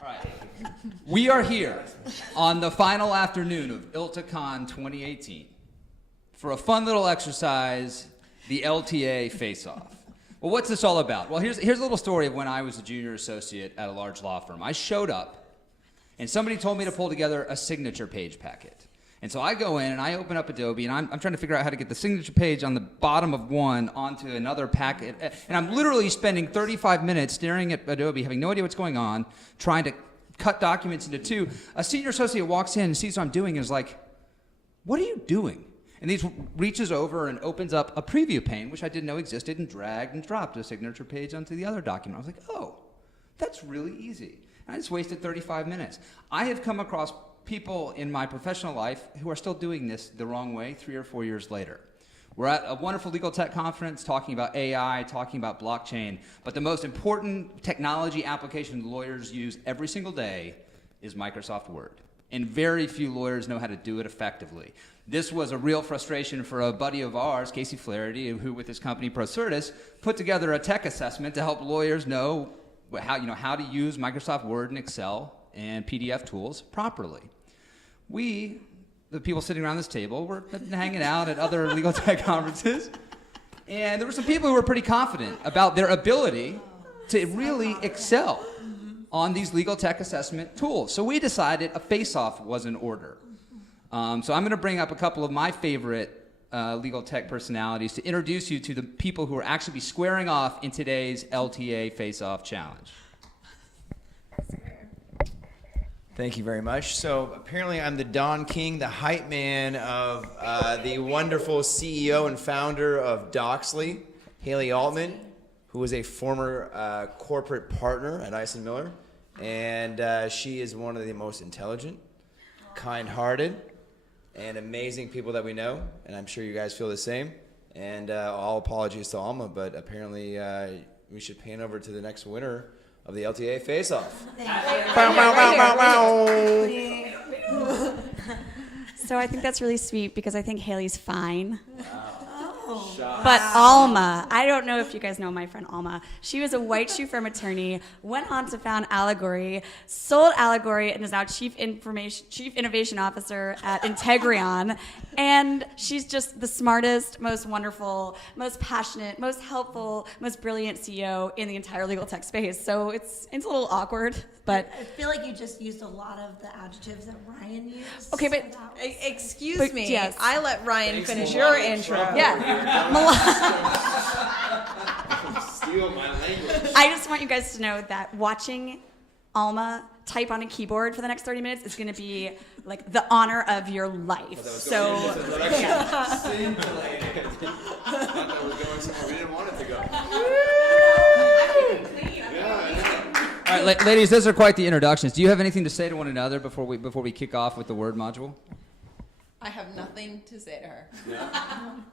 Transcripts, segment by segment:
All right. We are here on the final afternoon of ILTACON18 for a fun little exercise, the LTA face-off. Well, what's this all about? Well, here's a little story of when I was a junior associate at a large law firm. I showed up, and somebody told me to pull together a signature page packet. And so I go in and I open up Adobe and I'm trying to figure out how to get the signature page on the bottom of one onto another packet. And I'm literally spending 35 minutes staring at Adobe, having no idea what's going on, trying to cut documents into two. A senior associate walks in and sees what I'm doing and is like, "What are you doing?" And he reaches over and opens up a preview pane, which I didn't know existed, and dragged and dropped a signature page onto the other document. I was like, oh, that's really easy. And I just wasted 35 minutes. I have come across people in my professional life who are still doing this the wrong way 3 or 4 years later. We're at a wonderful legal tech conference talking about AI, talking about blockchain, but the most important technology application lawyers use every single day is Microsoft Word. And very few lawyers know how to do it effectively. This was a real frustration for a buddy of ours, Casey Flaherty, who with his company Procertas put together a tech assessment to help lawyers know how to use Microsoft Word and Excel and PDF tools properly. We, the people sitting around this table, were hanging out at other legal tech conferences, and there were some people who were pretty confident about their ability to really excel on these legal tech assessment tools. So we decided a face-off was in order. So I'm going to bring up a couple of my favorite legal tech personalities to introduce you to the people who are actually be squaring off in today's LTA face-off challenge. Thank you very much. So apparently I'm the Don King, the hype man of the wonderful CEO and founder of Doxley, Haley Altman, who was a former corporate partner at Eisen Miller. And she is one of the most intelligent, kind-hearted, and amazing people that we know. And I'm sure you guys feel the same. And all apologies to Alma, but apparently we should pan over to the next winner of the LTA face-off. So I think that's really sweet because I think Haley's fine. Wow. But Alma, I don't know if you guys know my friend Alma. She was a white shoe firm attorney, went on to found Allegory, sold Allegory, and is now Chief Innovation Officer at Integrion. And she's just the smartest, most wonderful, most passionate, most helpful, most brilliant CEO in the entire legal tech space. So it's a little awkward, but I feel like you just used a lot of the adjectives that Ryan used. okay, but excuse me. Yes. I let Ryan finish your intro. Yeah. Steal my language. I just want you guys to know that watching Alma type on a keyboard for the next 30 minutes is going to be like the honor of your life. So, yeah. Scintillating. I thought that was going somewhere we didn't want it to go. All right, ladies, those are quite the introductions. Do you have anything to say to one another before we kick off with the word module? I have nothing to say to her. Yeah.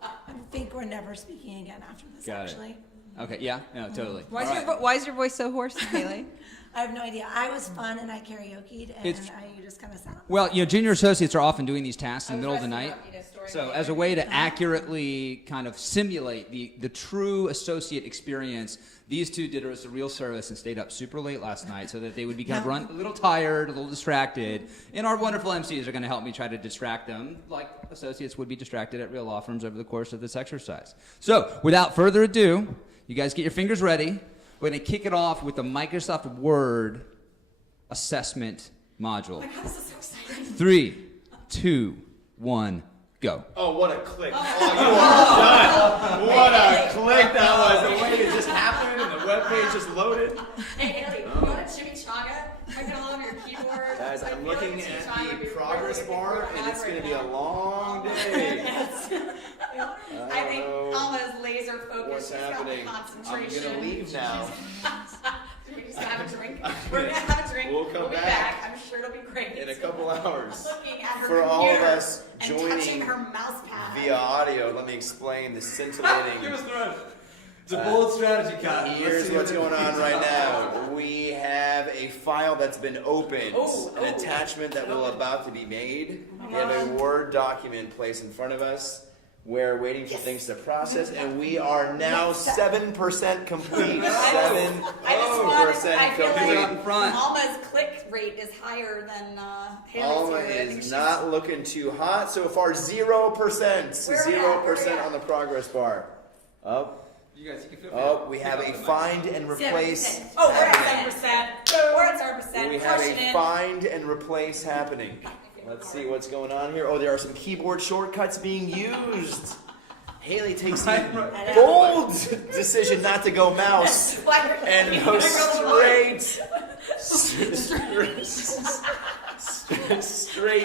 I think we're never speaking again after this, Got it. actually. Okay, yeah? No, totally. Why is your voice so hoarse, Haley? I have no idea. I was fun and I karaoke'd and you just kind of sound. Well, junior associates are often doing these tasks in the middle of the night. So as a way to accurately kind of simulate the true associate experience, these two did us a real service and stayed up super late last night so that they would be kind of a little tired, a little distracted. And our wonderful MCs are going to help me try to distract them like associates would be distracted at real law firms over the course of this exercise. So without further ado, you guys get your fingers ready. We're going to kick it off with the Microsoft Word assessment module. Oh my God, this is so exciting. 3, 2, 1, go. Oh, what a click. Oh, you are done. What a click that was. The way it just happened and the webpage just loaded. Hey, Haley, you want a chimichanga? I can all over your keyboard. Guys, I'm looking at the progress bar and it's going to be a long day. I think Alma is laser focused. What's happening? Concentration. I'm going to leave now. We just have a drink. We're going to have a drink. We'll come be back. I'm sure it'll be great. In a couple hours. Looking at her For all of computer us and joining touching her mouse pad. via audio, let me explain the scintillating. Give us the run. It's a bold strategy, Kyle. Here's what's going on right now. We have a file that's been opened, an attachment that will about to be made. We have a Word document placed in front of us. We're waiting for things to process, and we are now 7% complete. 7% I feel complete. Up in front. Alma's click rate is higher than Haley's Alma here. I think is she's- not looking too hot so far. 0%. Where are we at? 0% on the progress bar. Up. You guys, you can feel Oh, we have a find and replace. 7%. Oh, we're at 7%. We're at 7%. We have Crushing a it. find and replace happening. Let's see what's going on here. Oh, there are some keyboard shortcuts being used. Haley takes the bold decision not to go mouse and go straight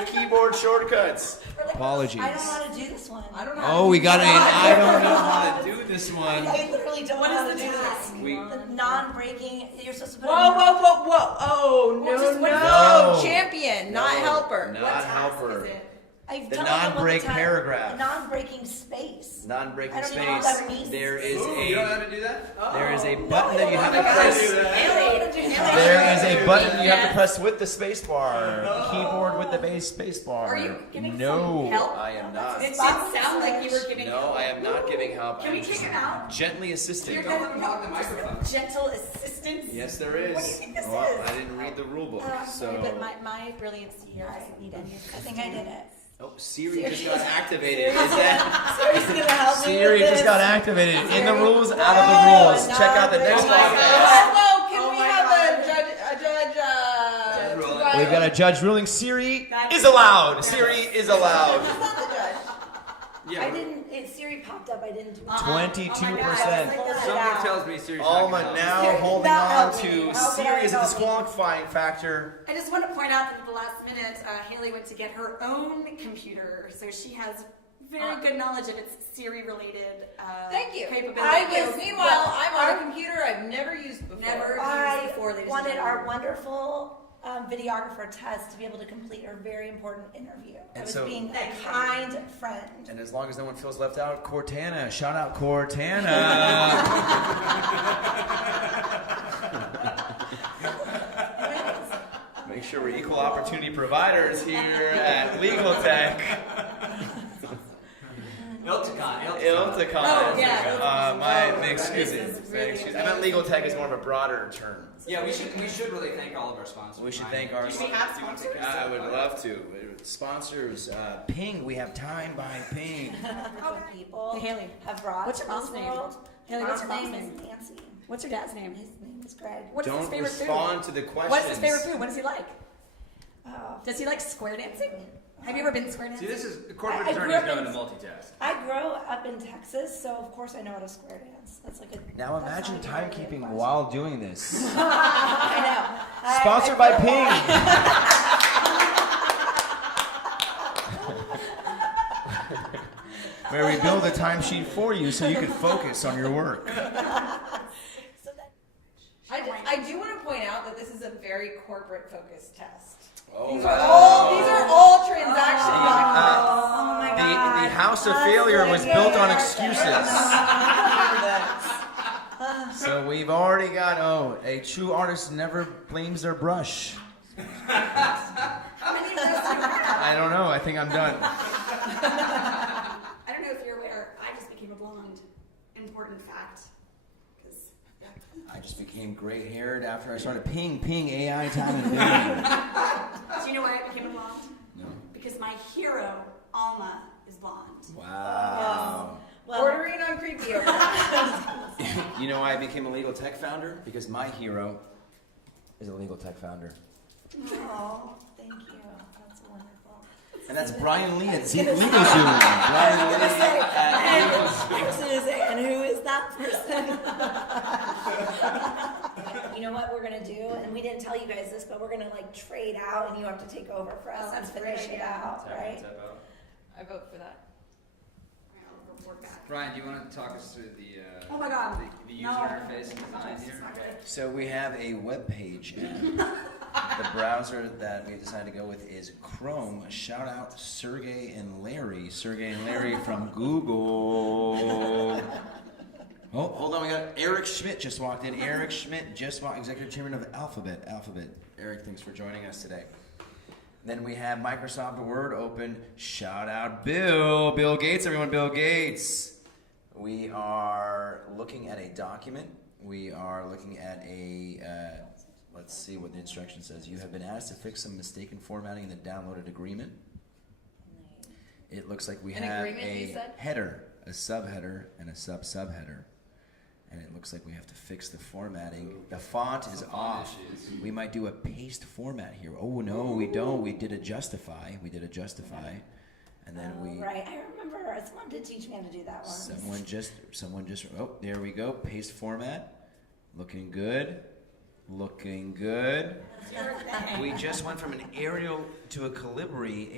keyboard shortcuts. Apologies. I don't know how to do this one. I don't know. Oh, we got an I don't know how to do this one. I literally don't know how to do this. We- The non-breaking, you're supposed to put Whoa, whoa, whoa, whoa. Oh, no, just what- no. No. Champion, not helper. Not helper. I've The done it all non-break the time. paragraph. The non-breaking space. Non-breaking I don't even know what space. that means. There is You don't know how to do that? there is a button that you have to press. Haley. There is a button you have to press with the space bar. Keyboard with the base space bar. Are you giving No, some help? I am not. It didn't sound like you were giving No, help. I am not giving help. Can we I'm kick just him out? Gently assisting. You're Don't gonna let him hog the microphone. gentle assistance. Yes, there is. What do you think this Well, is? I didn't read the rule book, I'm sorry, so. but my brilliancy here doesn't need any. I think I did it. Oh, Siri just got activated. Is that? Siri's gonna help me Siri with just this. got activated. In the rules, out of the rules. Check out the next podcast. Whoa, can we have a judge, ruling. We've got a judge ruling. Siri That's- is allowed. Siri is allowed. Not the judge. Yeah. I didn't. Siri popped up. I didn't do it. 22%. Something tells me seriously. Alma now Siri, holding not on helping to me. How could Siri I as a help you? disqualifying factor. I just want to point out that at the last minute, Haley went to get her own computer, so she has very good knowledge of its Siri-related Thank you. capabilities. Meanwhile, I'm on a computer I've never used before. Never. I Before, ladies and wanted our gentlemen. wonderful videographer Tess to be able to complete her very important interview. I And was so- being a kind friend. And as long as no one feels left out, Cortana. Shout out Cortana. Make sure we're equal opportunity providers here at Legal Tech. ILTACON. ILTACON. Oh, yeah. Excuse me. I meant Legal Tech is more of a broader term. Yeah, we should really thank all of our sponsors. We should Ryan. thank our Do you have want to take sponsors? a I would step? love to. Sponsors, Ping. We have time by Ping. People Hey, Haley. have brought What's your to this mom's name? world. Haley, what's your Mom's mom's name name? is Nancy. What's your dad's name? His name is Greg. What's his Don't favorite respond food? to the questions. What's his favorite food? What does he like? Oh. Does he like square dancing? Have you ever been square See, dancing? this is corporate I grew attorneys up going in- to multitask. I grew up in Texas, so of course I know how to square dance. That's like a. Now that's imagine not even timekeeping really a while doing this. I know. Sponsored by Ping. Where we build a timesheet for you so you can focus on your work. So that, I do want to point out that this is a very corporate focused test. Oh, These are all transaction documents. oh my God. The house of failure was built on excuses. So we've already got, a true artist never blames their brush. How many of those do you have? I don't know, I think I'm done. I don't know if you're aware, I just became a blonde. Important fact. 'Cause- I just became gray-haired after I started ping AI time and billing. Do you know why I became a blonde? No. Because my hero, Alma, is blonde. Wow. Well, Bordering on creepy over there. You know why I became a legal tech founder? Because my hero is a legal tech founder. oh, thank you. That's wonderful. And that's Brian Lee at LegalZoom. Brian Lee at LegalZoom. And who is that person? You know what we're gonna do, and we didn't tell you guys this, but we're gonna like trade out, and you have to take over for us Oh, and that's a great finish it idea. out, right? I vote for that. I'll report back. Brian, do you want to talk us through the Oh my God. the user No. interface and design It's here? not good. So we have a web page, and the browser that we decided to go with is Chrome. Shout out Sergey and Larry. Sergey and Larry from Google. Oh, hold on, we got Eric Schmidt just walked in. Eric Schmidt just walked, executive chairman of Alphabet. Eric, thanks for joining us today. Then we have Microsoft Word open. Shout out Bill Gates, everyone, Bill Gates. We are looking at a document. We are looking at a, let's see what the instruction says. You have been asked to fix some mistaken formatting in the downloaded agreement. It looks like we An have agreement, you a said? header, a subheader, and a subheader. And it looks like we have to fix the formatting. The font is off. We might do a paste format here. Oh no, we don't. We did a justify. And then we Right, I remember someone did teach me how to do that once. someone just oh, there we go. Paste format. Looking good. We just went from an Arial to a Calibri.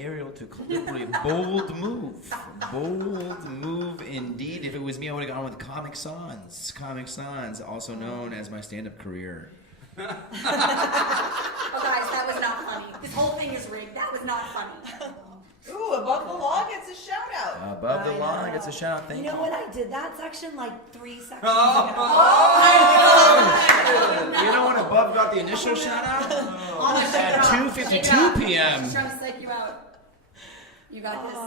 Bold move indeed. If it was me, I would have gone with Comic Sans, also known as my stand-up career. Oh, guys, that was not funny. This whole thing is rigged. That was not funny. Ooh, above the law gets a shout out. Above the line, it's a shout out. Thank you. You know what? I did that section like 3 sections ago. You know when Above got the initial shout out? At 2:52 p.m. Just trying to psych you out. You got this.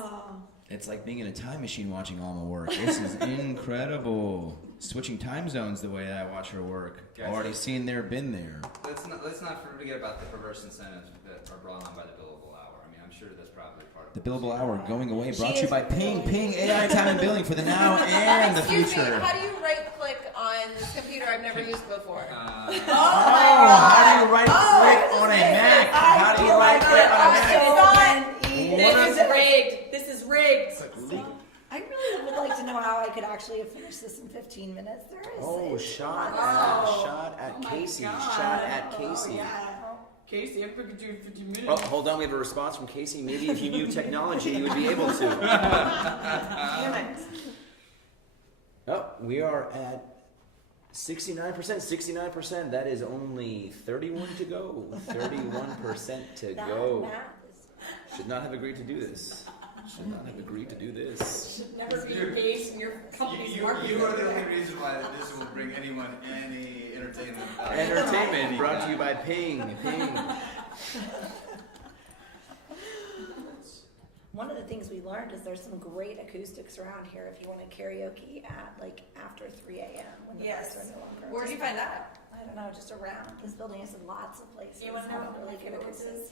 It's like being in a time machine watching Alma work. This is incredible. Switching time zones the way that I watch her work. Guys, Already seen there, been there. Let's not forget about the perverse incentives that are brought on by the billable hour. I mean, I'm sure that's probably part of The billable hour going away, brought to you by Ping AI Time and Billing for the now and the Excuse me, future. how do you right click on this computer I've never used before? How do you right click on a Mac? How do you right click on a Mac? This is rigged. This is rigged. I really would like to know how I could actually have finished this in 15 minutes. There is Oh, a shot lot. at Casey. God. Shot at Casey. Casey, I could do 15 minutes. Oh, hold on, we have a response from Casey. Maybe if you knew technology, you would be able to. Damn it. Oh, we are at 69%. 69%. That is only 31 to go. 31% to That go. math is Should not have agreed to do this. Should not have agreed to do this. Never be engaged in your company's marketing. You are the only reason why this will bring anyone any entertainment. Entertainment brought to you by Ping. One of the things we learned is there's some great acoustics around here if you want to karaoke at like after 3 a.m. when the Yes. lights are no longer. Where do you find that? I don't know, just around. This building is in lots of places. You want to know have what really my good favorite acoustics. is?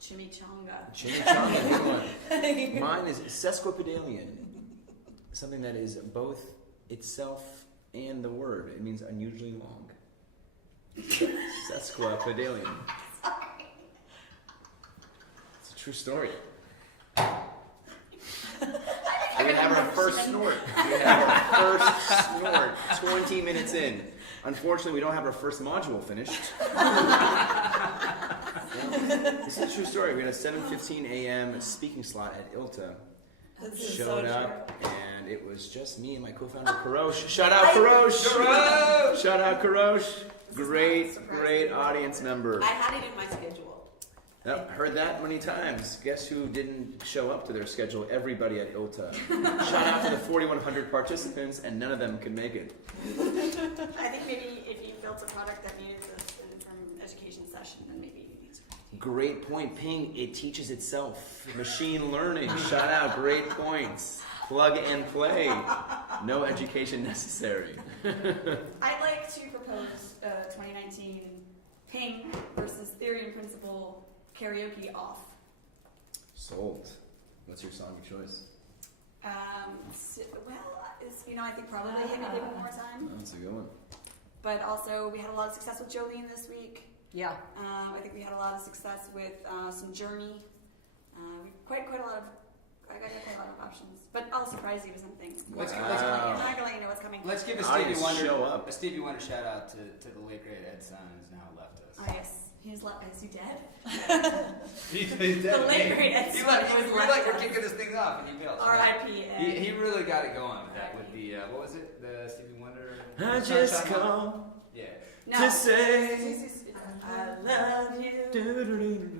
Chimichanga. Chimichanga, good one. Mine is sesquipedalian. Something that is both itself and the word. It means unusually long. Sesquipedalian. It's a true story. We have our first snort. 20 minutes in. Unfortunately, we don't have our first module finished. This is a true story. We had a 7:15 a.m. speaking slot at ILTA. Showed up, and it was just me and my co-founder, Karosh. Shout out, Karosh! Shout out, Karosh! Great audience member. I had it in my schedule. Yep, heard that many times. Guess who didn't show up to their schedule? Everybody at ILTA. Shout out to the 4,100 participants, and none of them could make it. I think maybe if you built a product that needed an education session, then maybe you need to. Great point. Ping, it teaches itself. Machine learning. Shout out, great points. Plug and play. No education necessary. I'd like to propose 2019 Ping versus Theory and Principle karaoke off. Sold. What's your song of choice? I think probably Hit Me Baby One More Time. Oh, that's a good one. But also, we had a lot of success with Jolene this week. Yeah. I think we had a lot of success with some Journey. Quite a lot of. I got quite a lot of options, but I'll surprise you with something. Let's I'm give- not gonna let you know what's coming. Let's give a Audience Stevie Wonder show up. a Stevie Wonder shout out to the late great Ed Sun, who's now left us. Oh yes, is he dead? He's The late great Ed Sun was We're left like we're us. kicking this thing off, and he bailed. R.I.P. Ed. He really got it going with that. With the what was it? The Stevie Wonder. I just Sunshine Law? call Yeah. No. to say. I love you.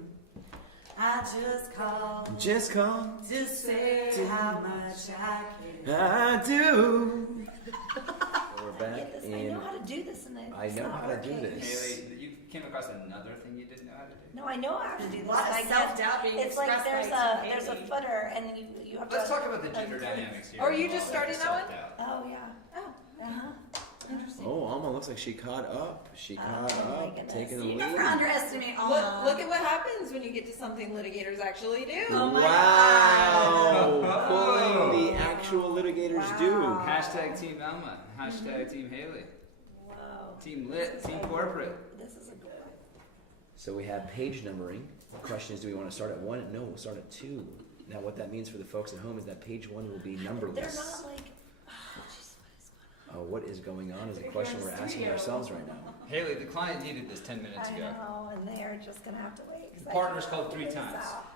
I just called Just call. to say how much I care. I do. We're back I in. know how to do this, and I know how to do this. Haley, came across another thing you didn't know how to do? No, I know how to do this. Lot of I get- self-doubt being It's like expressed there's by a footer, and you have Let's to. talk about the gender dynamics here. Oh, are you just starting that one? Self-doubt. Oh yeah. Oh, Interesting. Oh, Alma looks like she caught up. She caught Oh, my up, goodness. taking the You lead. never underestimate Alma. look at what happens when you get to something litigators actually do. Oh my Wow! Pulling the actual litigators do. Wow. Hashtag Team Alma. Hashtag Team Haley. Whoa. Team Lit. Team Corporate. This is a good one. So we have page numbering. The question is, do we want to start at 1? No, we'll start at 2. Now what that means for the folks at home is that page 1 will be numberless. They're not like. What is going on is a question we're asking ourselves right now. Haley, the client needed this 10 minutes I ago. know, and they are just gonna have to wait. 'Cause The I partner's can't called 3 figure this times. out.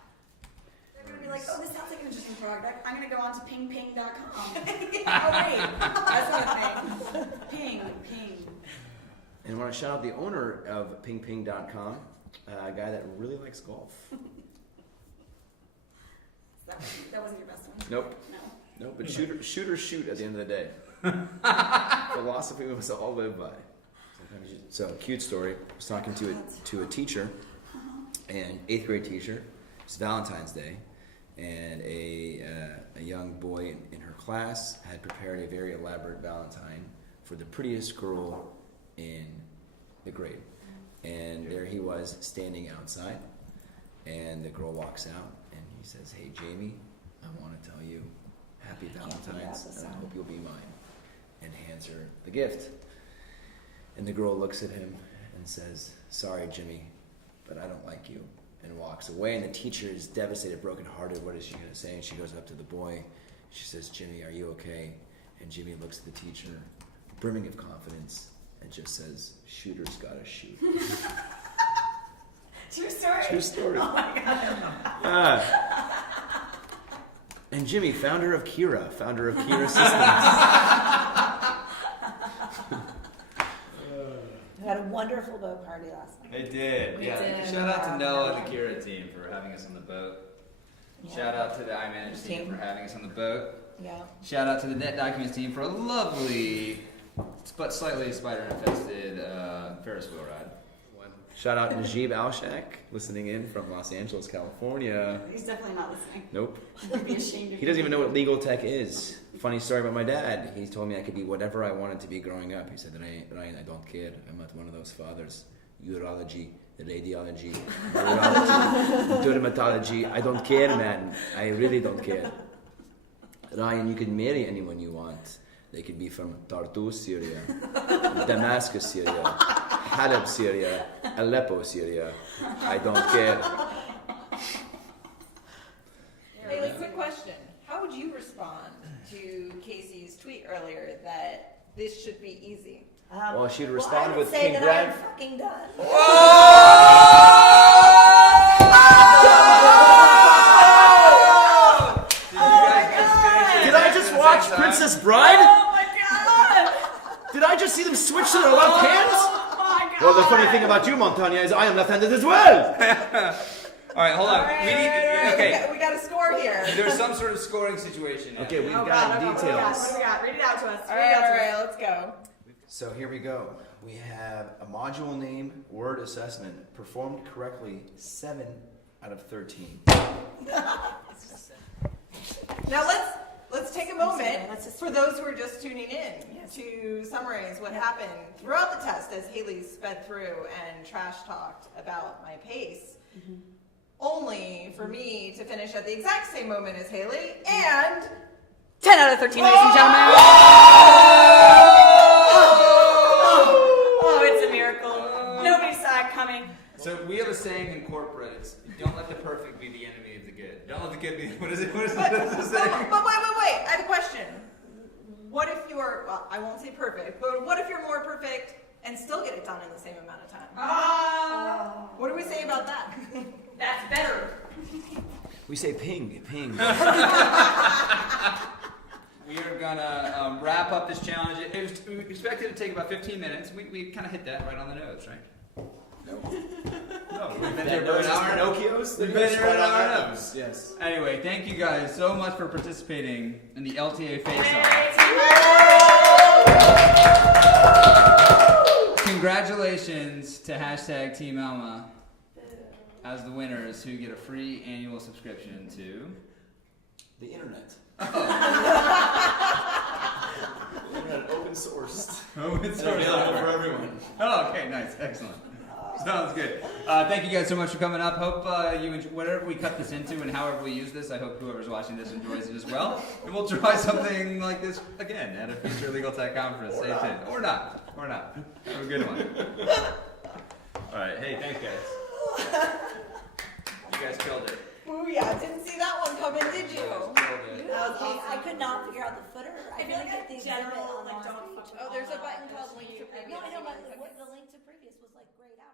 They're going to be like, oh, this sounds like an interesting project. I'm going to go on to pingping.com. Oh, wait. That's not a thing. Ping. And I want to shout out the owner of pingping.com, a guy that really likes golf. That wasn't your best one? Nope. No. Nope, but shoot or shoot at the end of the day. Philosophy we must all live by. So, cute story. I was talking to a teacher, an 8th grade teacher. It's Valentine's Day, and a young boy in her class had prepared a very elaborate Valentine for the prettiest girl in the grade. And there he was standing outside, and the girl walks out, and he says, "Hey, Jamie, I want to tell you Happy Valentine's, and I hope you'll be mine," and hands her the gift. And the girl looks at him and says, "Sorry, Jimmy, but I don't like you," and walks away. And the teacher is devastated, brokenhearted. What is she going to say? And she goes up to the boy. She says, "Jimmy, are you okay?" And Jimmy looks at the teacher, brimming of confidence, and just says, "Shooter's gotta shoot." True story. True story. Oh my God. And Jimmy, founder of Kira Systems. We had a wonderful boat party last night. They did. We Yeah. did. Shout out to Noah and the Kira team for having us on the boat. Yeah. Shout out to the iManage team for having us on the boat. Yeah. Shout out to the Net Documents team for a lovely, but slightly spider-infested Ferris wheel ride. Shout out Najib Alshak, listening in from Los Angeles, California. He's definitely not listening. Nope. He'd be ashamed of He doesn't even know what legal tech is. Funny story about my dad. He told me I could be whatever I wanted to be growing up. He said, "Ryan, I don't care. I'm not one of those fathers. Urology, radiology, neurology, dermatology. I don't care, man. I really don't care. Ryan, you can marry anyone you want. They could be from Tartus, Syria, Damascus, Syria, Halab, Syria, Aleppo, Syria. I don't care." Haley, quick question. How would you respond to Casey's tweet earlier that this should be easy? Well, she'd I respond would with say King that Brad. I'm fucking done. Did I just watch Princess Bride? Oh my God! Did I just see them switch to their left hands? Oh my God! Well, the funny thing about you, Montagna, is I am left-handed as well. All right, hold on. Okay. We got a score here. There's some sort of scoring situation now. Okay, we've Oh got God, okay, details. What do we got? Read it out to us. All Read it out to us. right, let's go. So here we go. We have a module name, word assessment, performed correctly, 7 out of 13. Now let's take a moment Let's just- for those who are just tuning in to summarize what happened throughout the test as Haley sped through and trash talked about my pace. Only for me to finish at the exact same moment as Haley and 10 out of 13, ladies and gentlemen. Oh, it's a miracle. Nobody saw it coming. So we have a saying in corporate, it's don't let the perfect be the enemy of the good. Don't let the good be, what is it But saying? wait, I have a question. What if you're, well, I won't say perfect, but what if you're more perfect and still get it done in the same amount of time? What do we say about that? That's better. We say ping. We are gonna wrap up this challenge. We expected it to take about 15 minutes. We kind of hit that right on the nose, right? No, we've been here for an hour. Pinocchios? We've been here an hour and a half. Yes. Anyway, thank you guys so much for participating in the LTA Face-Off. Congratulations. congratulations to hashtag Team Alma as the winners who get a free annual subscription to The internet. The internet open sourced. Open It's source available software. for everyone. Oh, okay, nice, excellent. Sounds good. Thank you guys so much for coming up. Hope you enjoy whatever we cut this into and however we use this. I hope whoever's watching this enjoys it as well. And we'll try something like this again at a future Legal Tech conference. Stay tuned. Or not. Or not. Have a good one. All right. Hey, thanks, guys. You guys killed it. Ooh, yeah, didn't see that one coming, did you? That was awesome. I could not figure out the footer. I feel couldn't like get the general, exhibit on like, last don't page. Oh, there's a button called link to previous. No, I know, but the link to previous was like grayed out.